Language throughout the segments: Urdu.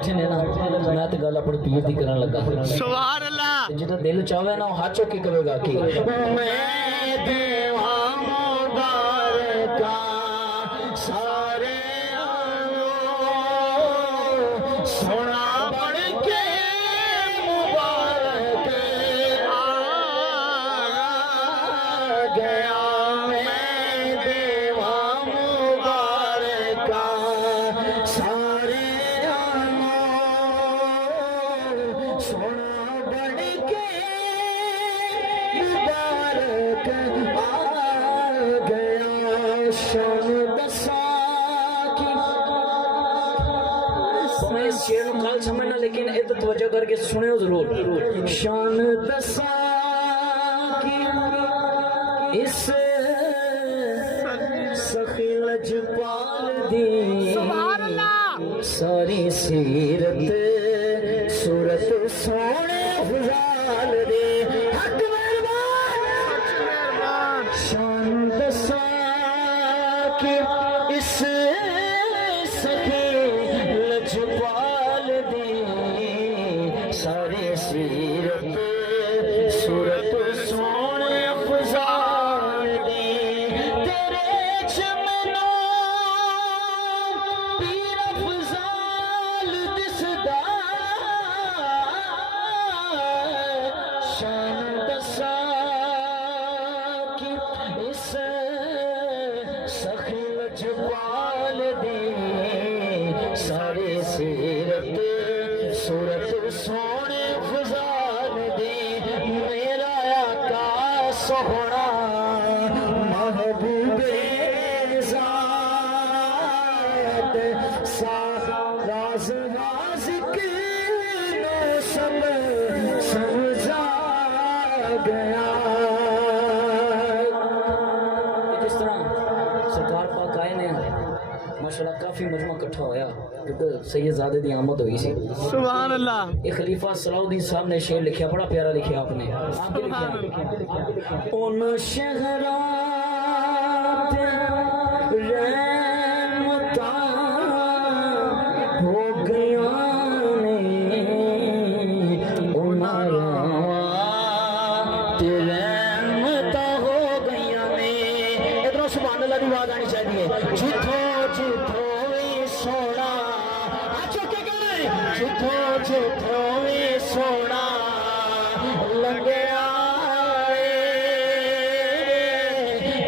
بیٹھے نے نا میں تے گل اپنے پیر دی کرن لگا سبحان اللہ جدا دل چاہے نا ہاتھ چوک کے کرے گا کہ میں دیواں مبارکہ سارے سونا بن کے مبارک آ گیا میں دیواں مبارکہ سارے سونا بن کے مبارک آ گیا شان دسا کی میں اس شعر کو کال سمجھنا لیکن ادھر توجہ کر کے سنے ضرور شان دسا کی اس سخی لجپال دی سبحان اللہ ساری سیرت صورت سونے فضال دے حق مہربان شان دسا کہ اس سخی لجپال دی ساری سیرت صورت سونے فضال دے تیرے چمنا پیر افضال دسدا شان دسا کہ اس سخی لجپال دی ساری سیرت صورت سونے فضال دی میرا آقا سونا محبوب ذات راز رازق نو سب سمجھا گیا جس طرح سرکار پاک آئے نے ماشاءاللہ کافی مجمع کٹھا ہویا کیونکہ سید زادے دی آمد ہوئی سی سبحان اللہ ایک خلیفہ صلاح الدین صاحب نے شعر لکھیا بڑا پیارا لکھیا آپ نے آپ کے لکھیا ان شہرات رحمتاں ہو گیا نے انہاں رحمتاں ہو گیا نے ادھر سبحان اللہ دی آواز آنی چاہیے جتھوں جتھوں وی سونا جتھوں جتھوں وی سونا لگیا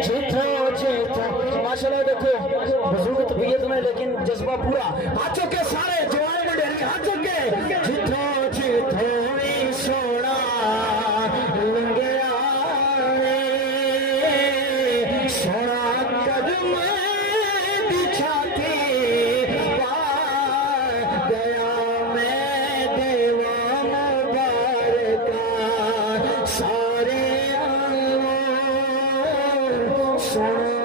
جتھوں جتھوں ماشاءاللہ دیکھو بزرگ طبیعت میں لیکن جذبہ پورا ہاتھوں کے سارے جوان ڈیری ہاتھوں کے جتھوں جتھوں وی سونا لگیا سونا قدم بچھا کے گیا میں دیواں مبارکہ سارے سونا